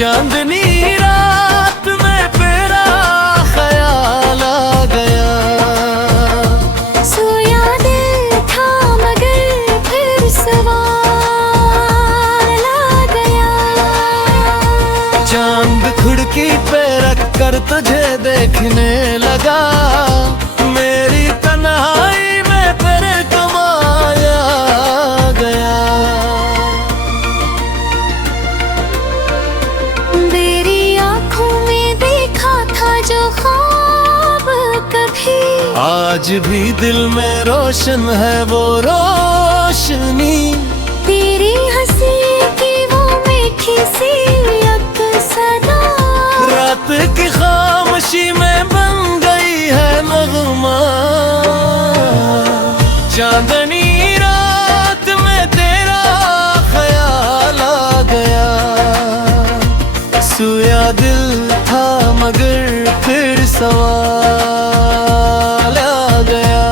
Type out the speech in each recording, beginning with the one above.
चांदनी रात में तेरा ख्याल आ गया। सोया दिल था मगर फिर सवाल आ गया। चांद खिड़की पे रख कर तुझे देखने लगा, मेरी तन्हाई में तेरे कमाया गया। मेरी आँखों में देखा था जो ख्वाब कभी, आज भी दिल में रोशन है वो रोशनी। तेरी हंसी की वो मीठी सी अक्सना, रात की खामोशी में बन गई है नगमा। चांदनी रात में तेरा ख्याल आ गया। सोया दिल था मगर फिर सवाल आ गया।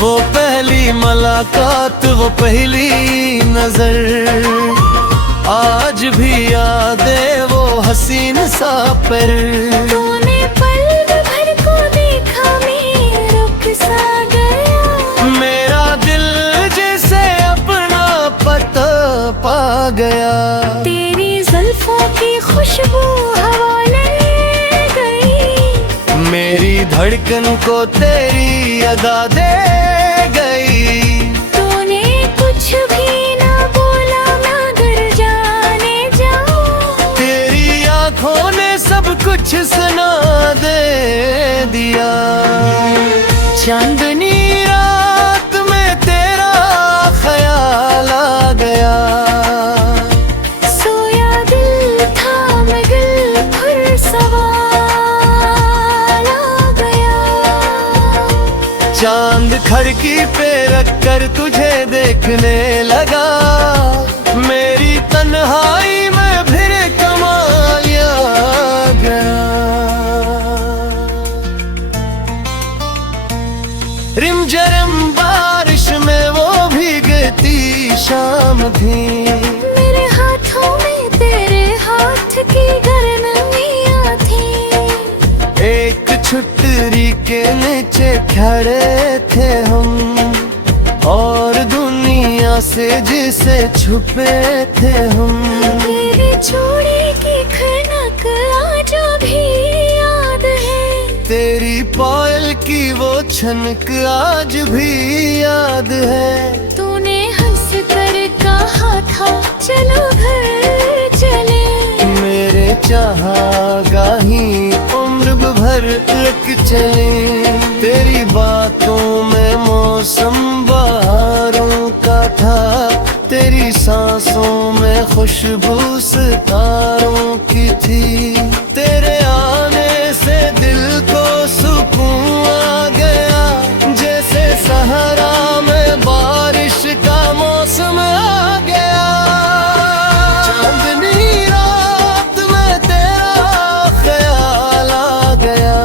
वो पहली मुलाकात, वो पहली नजर, आज भी याद है वो हसीन सा पर। तूने पल भर को देखा मैं रुक सा गया। मेरा दिल जैसे अपना पता पा गया। तेरी जुल्फों की खुशबू हवा ले गई, मेरी धड़कन को तेरी अदा दे गई। तूने कुछ भी ना बोला मगर जाने जाओ, तेरी आंखों ने सब कुछ सुना दे दिया। चांदनी रात में तेरा ख्याल आ गया। सोया दिल था मगर फिर सवाल आ गया। चांद खिड़की पे रख कर तुझे देखने लगा, मेरी तन्हाई में फिर कमाया गया। रिमझिम बारिश में वो भीगती शाम थी, मेरे हाथों में तेरे हाथ की गर्मियाँ थी। एक छुट्टी के नीचे खड़े थे हम, और दुनिया से जिसे छुपे थे हम। तेरी चूड़ी की खनक आज भी याद है, तेरी पायल की वो छनक आज भी याद है। तूने हंस कर कहा था चलो घर चले, मेरे चाहा गाही उम्र भर लग चले। तेरी बातों में मौसम बहारों का था, तेरी सांसों में खुशबू सितारों की थी। तेरे आने से दिल को सुकून आ गया, जैसे सहारा में बारिश का मौसम आ गया। चांदनी रात में तेरा ख्याल आ गया।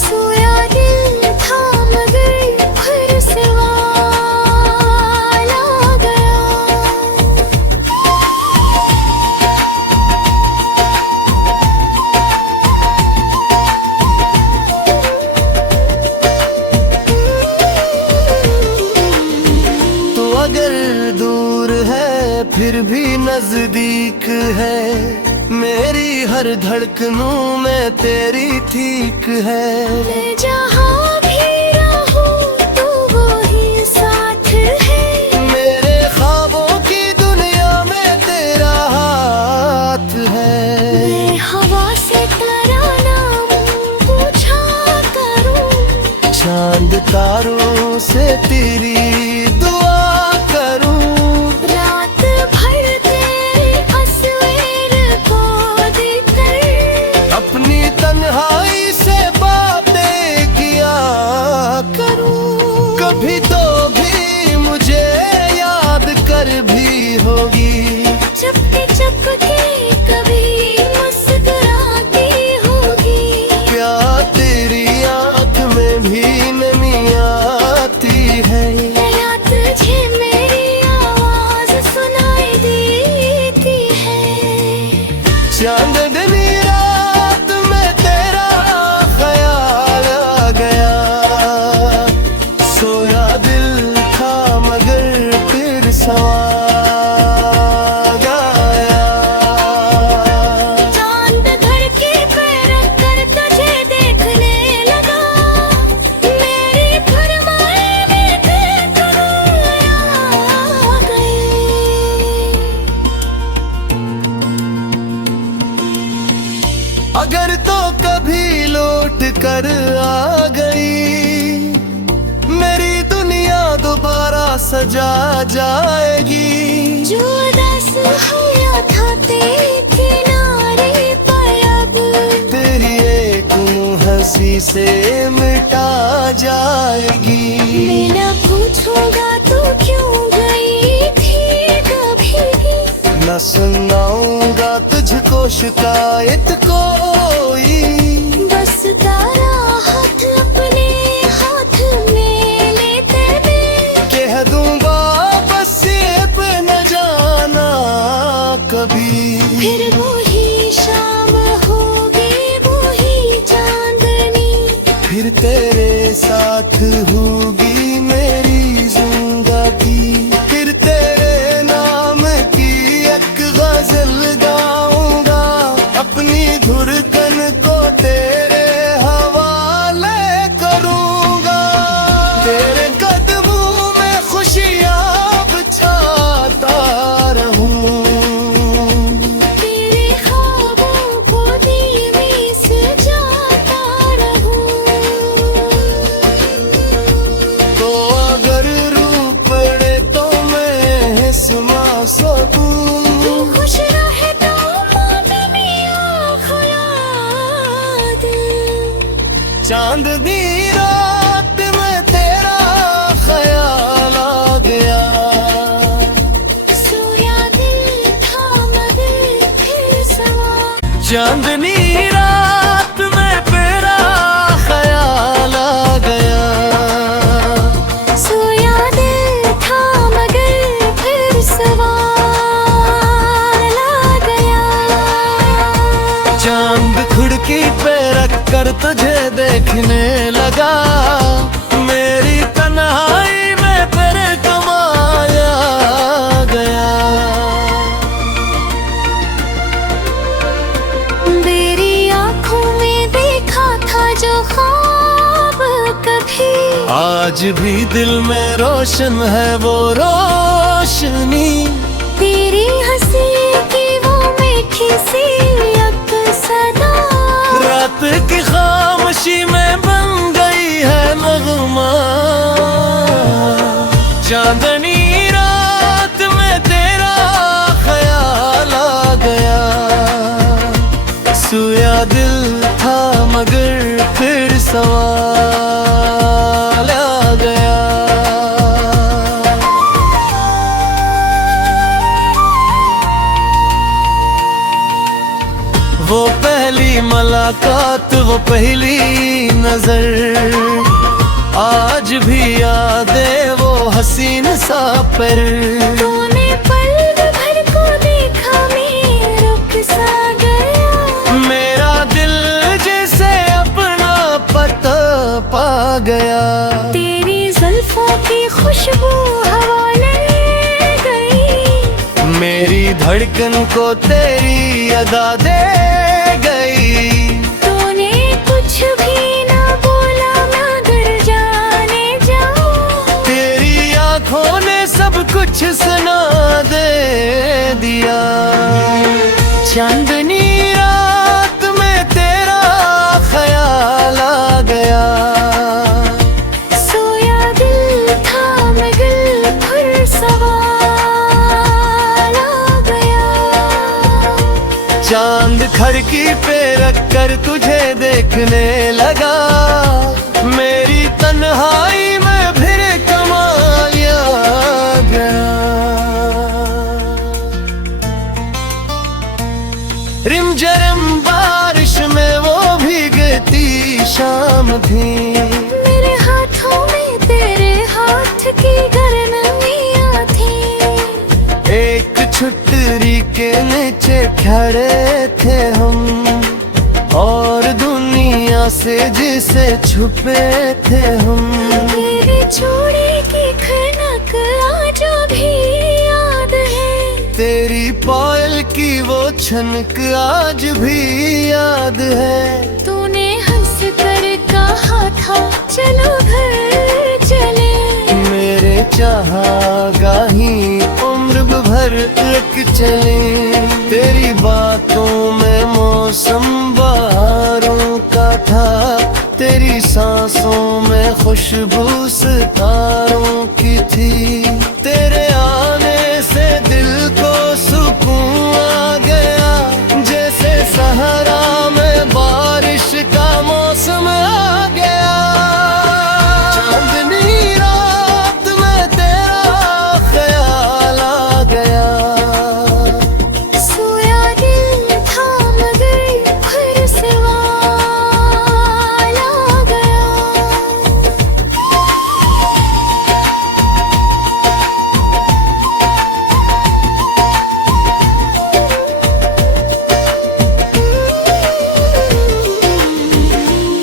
सोया दिल था मगर फिर सवाल आ गया। तो अगर दूर है फिर भी नजदीक है, मेरी हर धड़कनों में तेरी ठीक है। मैं जहाँ भी रहूं तो वो ही साथ है, मेरे ख्वाबों की दुनिया में तेरा हाथ है। मैं हवा से तराना पूछा करूं, चांद तारों से तेरी दुआ करूं। रात भर तेरे तस्वीर को देखकर अपनी तन्हाई से बातें किया करूं। कभी तो भी मुझे याद कर भी होगी, चपके चपके कभी मुस्कुराती होगी। प्यार तेरी आंख में भी नमी आ सजा जाएगी। जो उदास हुआ था तेरे किनारे पर अब तेरी एक हंसी से मिटा जाएगी। मैं न पूछूंगा तू क्यों गई थी कभी, न सुनाऊंगा तुझको शिकायत कोई। बस तारा हाथ अपने हाथ में लेते मैं कह दूंगा बस ये पे न जाना कभी। फिर वही शाम होगी वही चांदनी, फिर तेरे साथ होगी मेरी जिंदगी। फिर तेरे नाम की एक गजल गाऊंगा, अपनी धुरकन को तेरे हवाले करूंगा। तेरे कदमों में खुशियाँ बिछाता रहूं, तेरे ख्वाबों को धीमे से जाता रहूं। तो अगर रू पड़े तो मैं सुना सकूं। तू खुश रहे तो मातमी खुयाद, चांदनी रात में तेरा ख्याल आ गया। सोया दिल था मगर फिर सवा, चांदनी रात में तेरा ख्याल आ गया। सोया दिल था मगर फिर सवाल आ गया। चांद खिड़की पे रख कर तुझे देखने लगा, मेरी तन्हाई में तेरे कमाया गया। मेरी आँखों में देखा था जो ख्वाब कभी, आज भी दिल में रोशन है वो रोशनी। तेरी हंसी की वो मीठी सी सदा, रात की खामोशी में बन गई है नगमा। चांदनी रात में तेरा ख्याल आ गया। सोया दिल था मगर फिर सवाल आ गया। वो पहली मुलाकात वो पहली नजर, आज भी याद है वो हसीन सा पर। तूने पल भर को देखा मैं रुक सा गया, मेरा दिल जैसे अपना पता पा गया। तेरी जुल्फों की खुशबू हवा ले गई, मेरी धड़कन को तेरी अदा दे गई। तूने कुछ भी ना बोला मगर जाने जाऊं, तेरी आंखों ने सब कुछ सुना दे दिया। चांदनी रात में तेरा ख्याल आ गया। सोया दिल था मगर फिर सवाल आ गया। चांद खिड़की पे रख कर तुझे देखने लगा, मेरी तन्हाई में फिर कमाया गया। रिमझिम बारिश में वो भीगती शाम थी, मेरे हाथों में तेरे हाथ की गर्मियाँ थी। एक छुट्टी के नीचे खड़े थे हम, और दुनिया से जिसे छुपे थे हम। तेरी चूड़ी की खनक आज भी याद है, तेरी पायल की वो छनक आज भी याद है। तूने हंस कर कहा था चलो घर चले, मेरे चाहा गाही उम्र भर रख चले। तेरी बातों में मौसम बहारों का था, तेरी सांसों में खुशबू सितारों की थी। तेरे आने से दिल को सुकून आ गया, जैसे सहरा में बारिश का मौसम आ गया। चांदनी रात में तेरा ख्याल आ गया। सोया दिल था मगर फिर सवाल आ गया।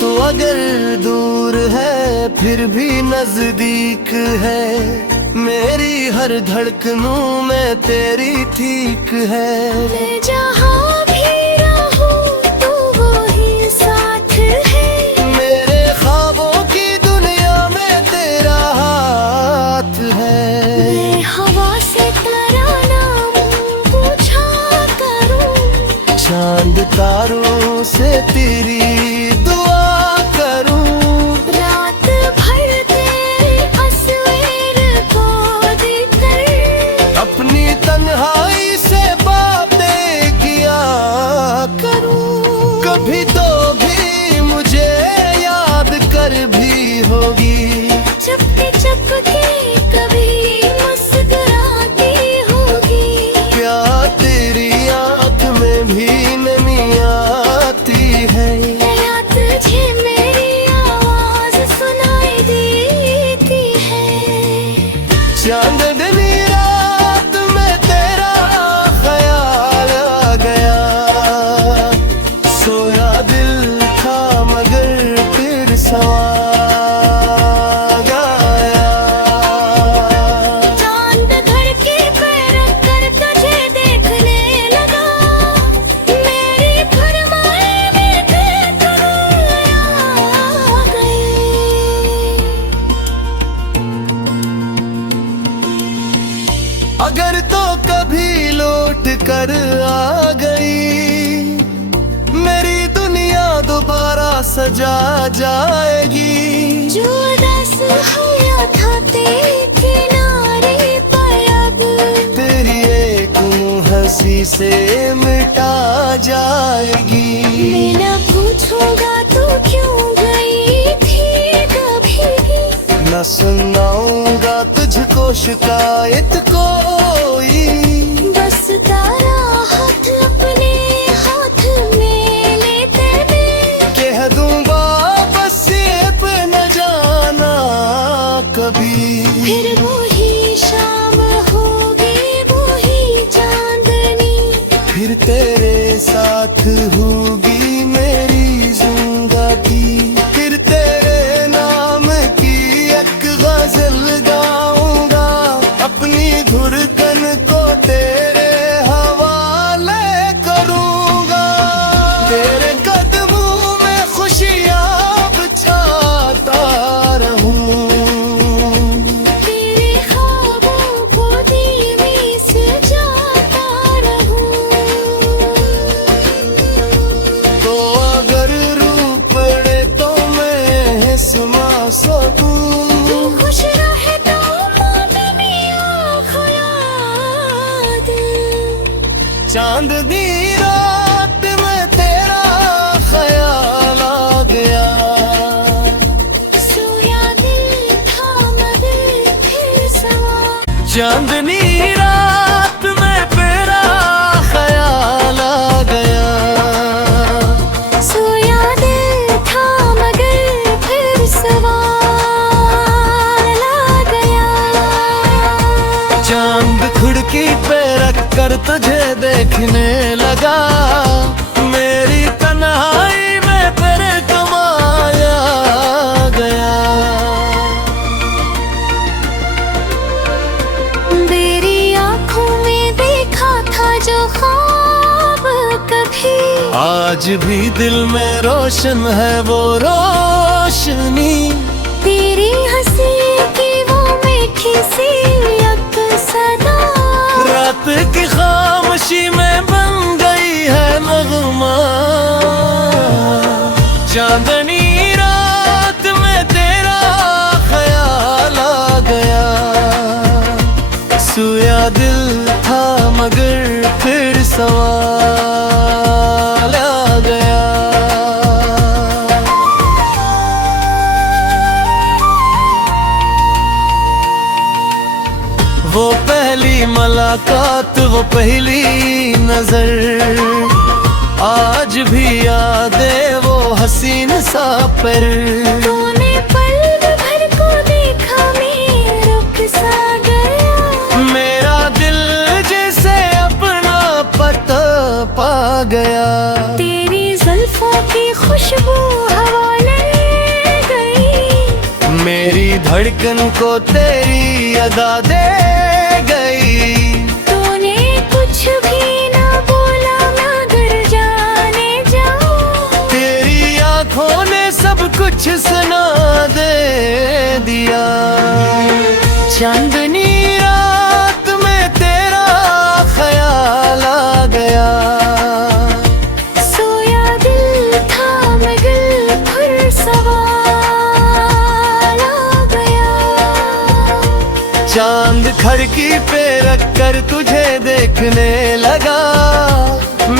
तो अगर दूर है फिर भी नजदीक है, मेरी हर धड़कनों में तेरी ठीक है। मैं जहाँ भी रहूं तो वो ही साथ है, मेरे ख्वाबों की दुनिया में तेरा हाथ है। मैं हवा से तेरा नाम पूछा करूं, चांद तारों से तेरी दुआ करूं। रात भर तेरे तस्वीर को देखकर अपनी तन्हाई से बातें किया करूं। कभी तो भी मुझे याद कर भी होगी, चपके चपके कभी मुस्कुराती होगी। क्या तेरी आंख में भी नमी आती है? या तुझे मेरी आवाज सुनाई देती है? चांदनी रात में तेरा ख्याल आ गया। सोया दिल था मगर फिर सवा गया। चांद धड़के पे रख कर तुझे देखने लगा, मेरी फरमाए में बेकरार आ गई। अगर तो कभी लौट कर आ गई, मेरी दुनिया दोबारा सजा जाएगी। जो उदास हुआ था तेरे किनारे पर अब तेरी एक हंसी से मिटा जाएगी। मैं न पूछूंगा तू क्यों गई थी कभी भी, न सुनाऊंगा तुझको शिकायत कोई। बस तारा हाथ अपने हाथ में लेते मैं कह दूंगा बस ये पे न जाना कभी। फिर वही शाम होगी वही चांदनी, फिर तेरे साथ होगी मेरी जिंदगी। फिर तेरे नाम की एक गजल गाऊंगा, अपनी धुरकन को तेरे हवाले करूंगा। तेरे कदमों में खुशियां बिछाता रहूं। तेरे ख्वाबों को धीमे से जाता रहूं। तो अगर रूह पड़े तो मैं समा सकूं। तू खुश रहे तो मौत में आँखों याद। चांदनी रात में तेरा ख्याल आ गया। सोया दिल था मगर फिर सवाल। चांदनी रात में तेरा ख्याल आ गया। सोया दिल था मगर फिर सवाल आ गया। चांद खिड़की पे रख कर तुझे देखने लगा, मेरी तन्हाई में तेरे कमाया गया। मेरी आँखों में देखा था जो ख्वाब कभी, आज भी दिल में रोशन है वो रोशनी। तेरी हंसी की वो मीठी सी एक सदा, रात की खामोशी में बन गई है नगमा। चांदनी रात सवाल आ गया। वो पहली मुलाकात, वो पहली नजर, आज भी याद है वो हसीन सा पर। तूने पल भर को देखा मैं रुक सा गया। मेरा दिल जैसे अपना पता पा गया। तेरी जुल्फों की खुशबू हवा ले गई। मेरी धड़कन को तेरी अदा दे गई। तूने कुछ भी ना बोला, मैं घर जाने जाऊं। तेरी आंखों ने सब कुछ सुना दे दिया। चांदनी रात में तेरा ख्याल आ गया। सोया दिल था मगर फिर सवाल आ गया। चांद खिड़की पे रखकर तुझे देखने लगा।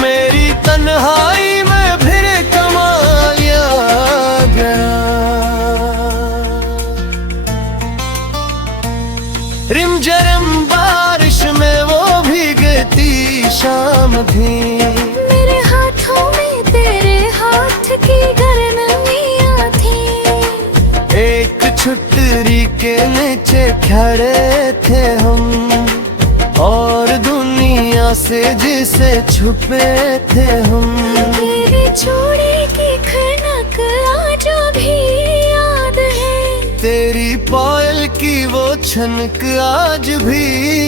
मेरी तन्हाई में फिर कमाल आ गया। रिमझिम बारिश में वो भीगती शाम थी। मेरे हाथों में तेरे हाथ की गर्मियाँ थी। एक छुट्टी के नीचे खड़े थे हम, और दुनिया से जिसे छुपे थे हम। तेरी चूड़ी की खनक आज भी याद है। तेरी पायल की वो छनक आज भी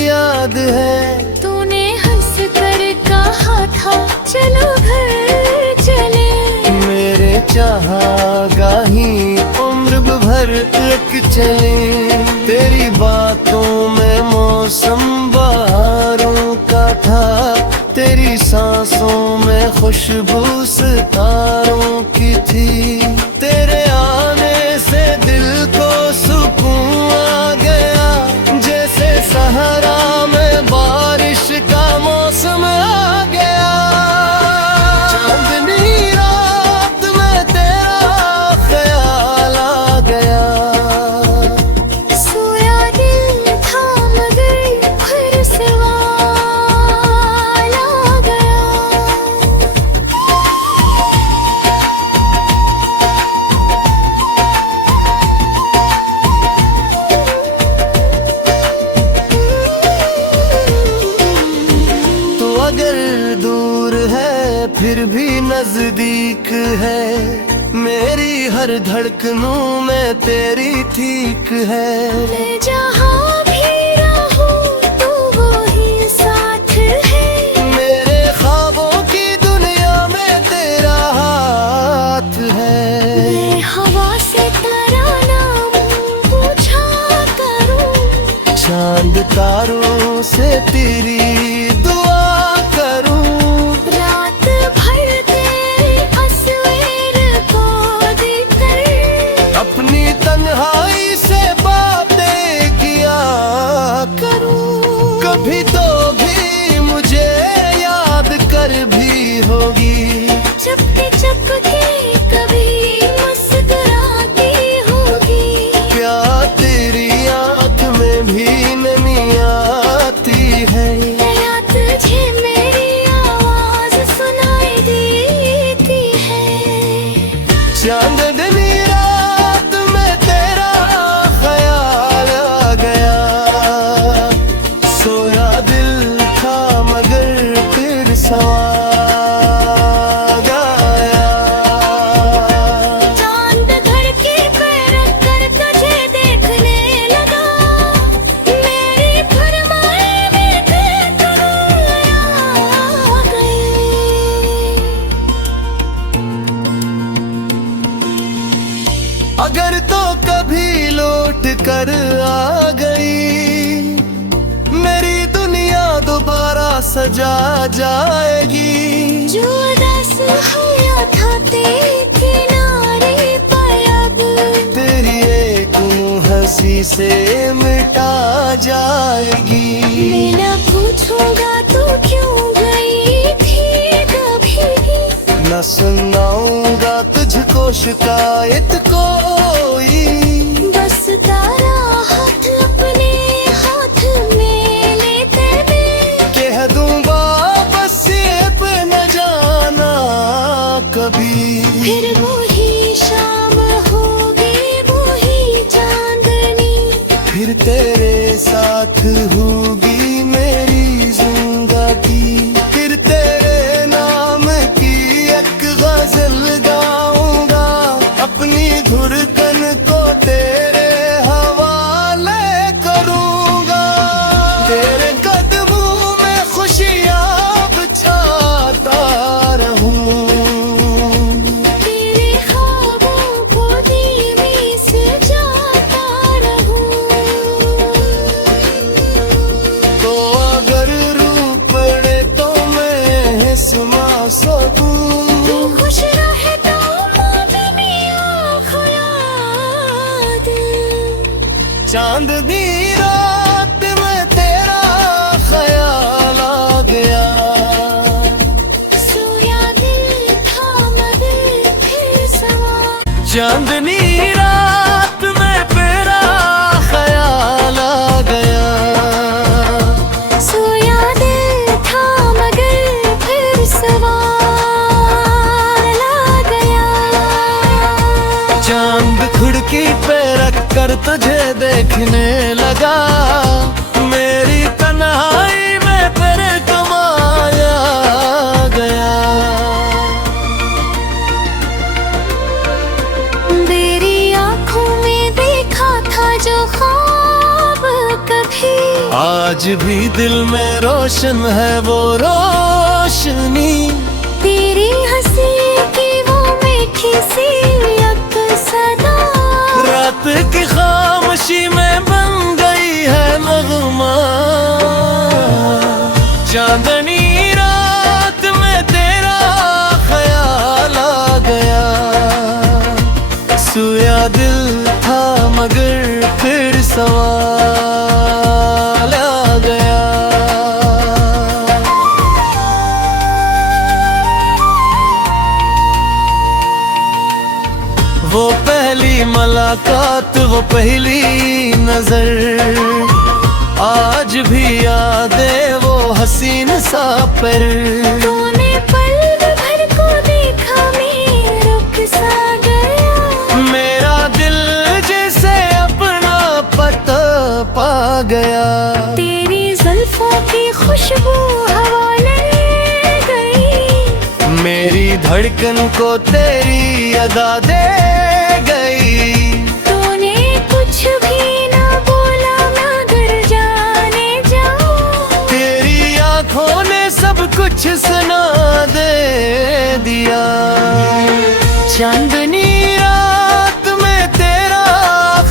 याद है। तूने हंस कर कहा था चलो घर चले। मेरे चाहा गाही उम्र भर तक चले। तेरी बातों में मौसम बहारों का था। तेरी सांसों में खुशबू सितारों की थी। तेरे आने से दिल को सुकून आ गया। जैसे सहरा में बारिश का मौसम आ गया। चांदनी रात में तेरा ख्याल आ गया। सोया दिल था मगर फिर सवाल आ गया। तो अगर दूर है फिर भी नजदीक है। मेरी हर धड़कनों में तेरी ठीक है। मैं जहाँ भी रहूं तू वो ही साथ है। मेरे ख्वाबों की दुनिया में तेरा हाथ है। मैं हवा से तेरा नाम पूछा करूं। चांद तारों से तेरी दुआ करूं। रात भर तेरी तस्वीर को देखकर अपनी तन्हाई से बातें किया करूं। कभी तो भी मुझे याद कर भी होगी। चपके चपके कभी मुस्कुराती होगी। प्यार तेरी आंख में भी नमी आती है। या तुझे मेरी आवाज सुनाई देती है। चांदनी रात में तेरा ख्याल आ गया। सोया दिल था मगर फिर सवाल आया। चांद धड़के पे रखकर तुझे देखने लगा। मेरी फरमाए में फिर कबूल आ गई। अगर तो कभी लौट कर आ गई। मेरी दुनिया दोबारा सजा जाएगी। जो उदास हुआ था तेरे किनारे पर अब तेरी एक हंसी से मिटा जाएगी। मैं ना पूछूंगा तू क्यों गई न सुनाऊंगा तुझको शिकायत कोई। बस तारा हाथ अपने हाथ में लेते मैं कह दूंगा बस ये पे न जाना कभी। फिर वही शाम होगी वही चांदनी, फिर तेरे साथ होगी मेरी जिंदगी। फिर तेरे नाम की एक गजल गाऊंगा, अपनी धुरकन को तेरे हवाले करूंगा। तेरे कदमों में खुशियां बचाता रहूं, तेरे ख्वाबों को धीमी से जाता रहूं। तो अगर रू पड़े तो मैं सुना सकूं। तू खुश रहे तो मोदनी आँखों याद। चांदनी रात में तेरा ख्याल आ गया, सोया दिल था मगर फिर सवार। चांदनी रात में तेरा ख्याल आ गया। सोया दिल था मगर फिर सवार आ गया। चांद खिड़की पे रख कर तुझे देखने लगा, मेरी तन्हाई में तेरे कमाया गया। तेरी आँखों में देखा था जो ख्वाब कभी, आज भी दिल में रोशन है वो रोशनी। तेरी हंसी की वो मीठी सी अक्सना, रात की खामोशी में बन गई है नगमा। चांदनी रात में तेरा ख्याल आ गया, सोया दिल था मगर फिर सवाल आ गया। वो पहली मुलाकात वो पहली नजर, आज भी याद है वो हसीन सा पर। तूने पल भर को देखा मैं रुक सा गया, मेरा दिल जैसे अपना पता पा गया। तेरी जुल्फों की खुशबू हवा ले गई, मेरी धड़कन को तेरी अदा दे गई। तूने कुछ भी ना बोला मगर जाने जाऊं, तेरी आंखों ने सब कुछ सुना दे दिया। चांदनी रात में तेरा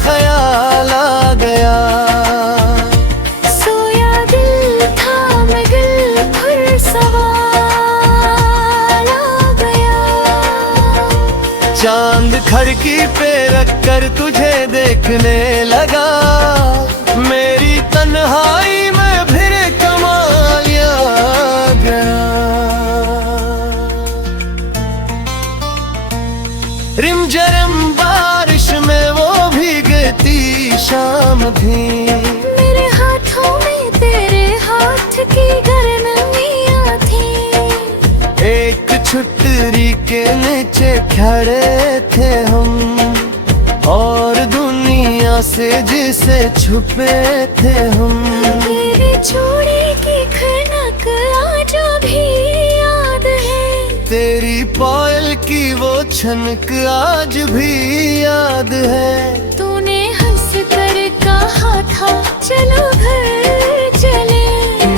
ख्याल आ गया, सोया दिल था मगर फिर सवाल आ गया। चांद खिड़की पे रख कर तुझे देखने लगा, मेरी तन्हाई में फिर कमाया गया। रिमझिम बारिश में वो भीगती शाम थी, मेरे हाथों में तेरे हाथ की गर्मियाँ थी। एक छुट्टी के नीचे खड़े थे हम, और दुनिया से जिसे छुपे थे हम। तेरे चूड़ी की खनक आज भी याद है, तेरी पायल की वो छनक आज भी याद है। तूने हंस कर कहा था चलो घर चले,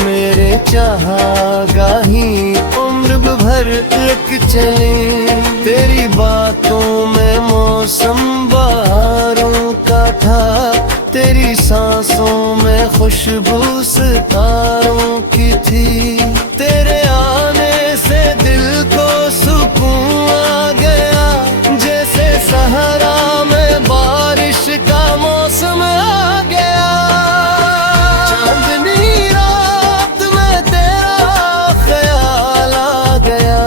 मेरे चाहा गाही उम्र भर तक चले। तेरी बातों में मौसम बहारों का था, तेरी सांसों में खुशबू सितारों की थी। तेरे आने से दिल को सुकून आ गया, जैसे सहरा में बारिश का मौसम आ गया। चांदनी रात में तेरा ख्याल आ गया,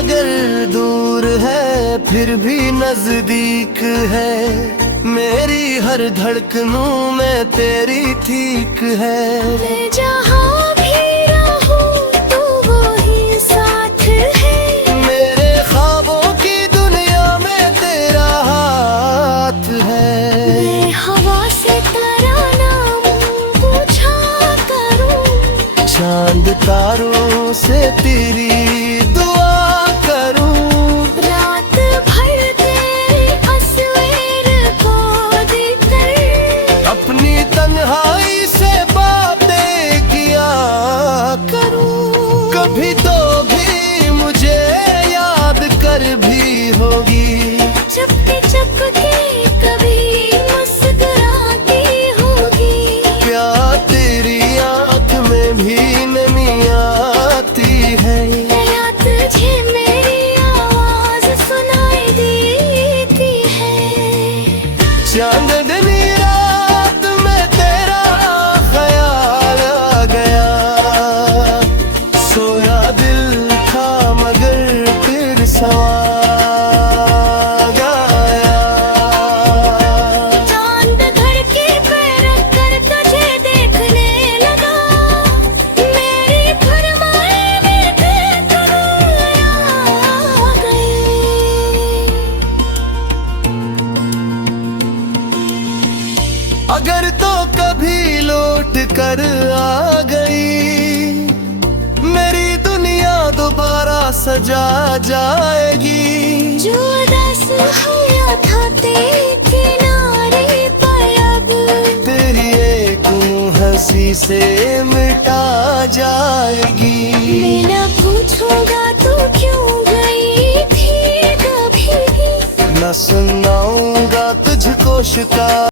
अगर दूर है फिर भी नजदीक है, मेरी हर धड़कनों में तेरी ठीक है। मैं जहाँ भी रहूं तू वही साथ है, मेरे ख्वाबों की दुनिया में तेरा हाथ है। मैं हवा से तराना पूछा करूं, चांद तारों से तेरी दुआ करूं, रात भर तेरी तस्वीर को देखकर अपनी तन्हाई से बातें किया करूं। कभी तो भी मुझे याद कर भी होगी, चपके चपके कभी मुस्कुराती होगी। प्यार तेरी आंख में भी नमी आती है। या तुझे मेरी आवाज सुनाई देती है। चांदनी रात में तेरा ख्याल आ गया, सोया दिल था मगर फिर सवा गया। चांद धड़के पे रख कर तुझे देखने लगा, मेरी फरमाए में देखकर आ गई। अगर तो कभी लौट कर आ गई, मेरी दुनिया दोबारा सजा जाएगी। जो उदास हुआ था तेरे किनारे पर अब तेरी एक हंसी से मिटा जाएगी। मैं न पूछूंगा तू क्यों गई थी कभी, न सुनाऊंगा तुझको शिकार।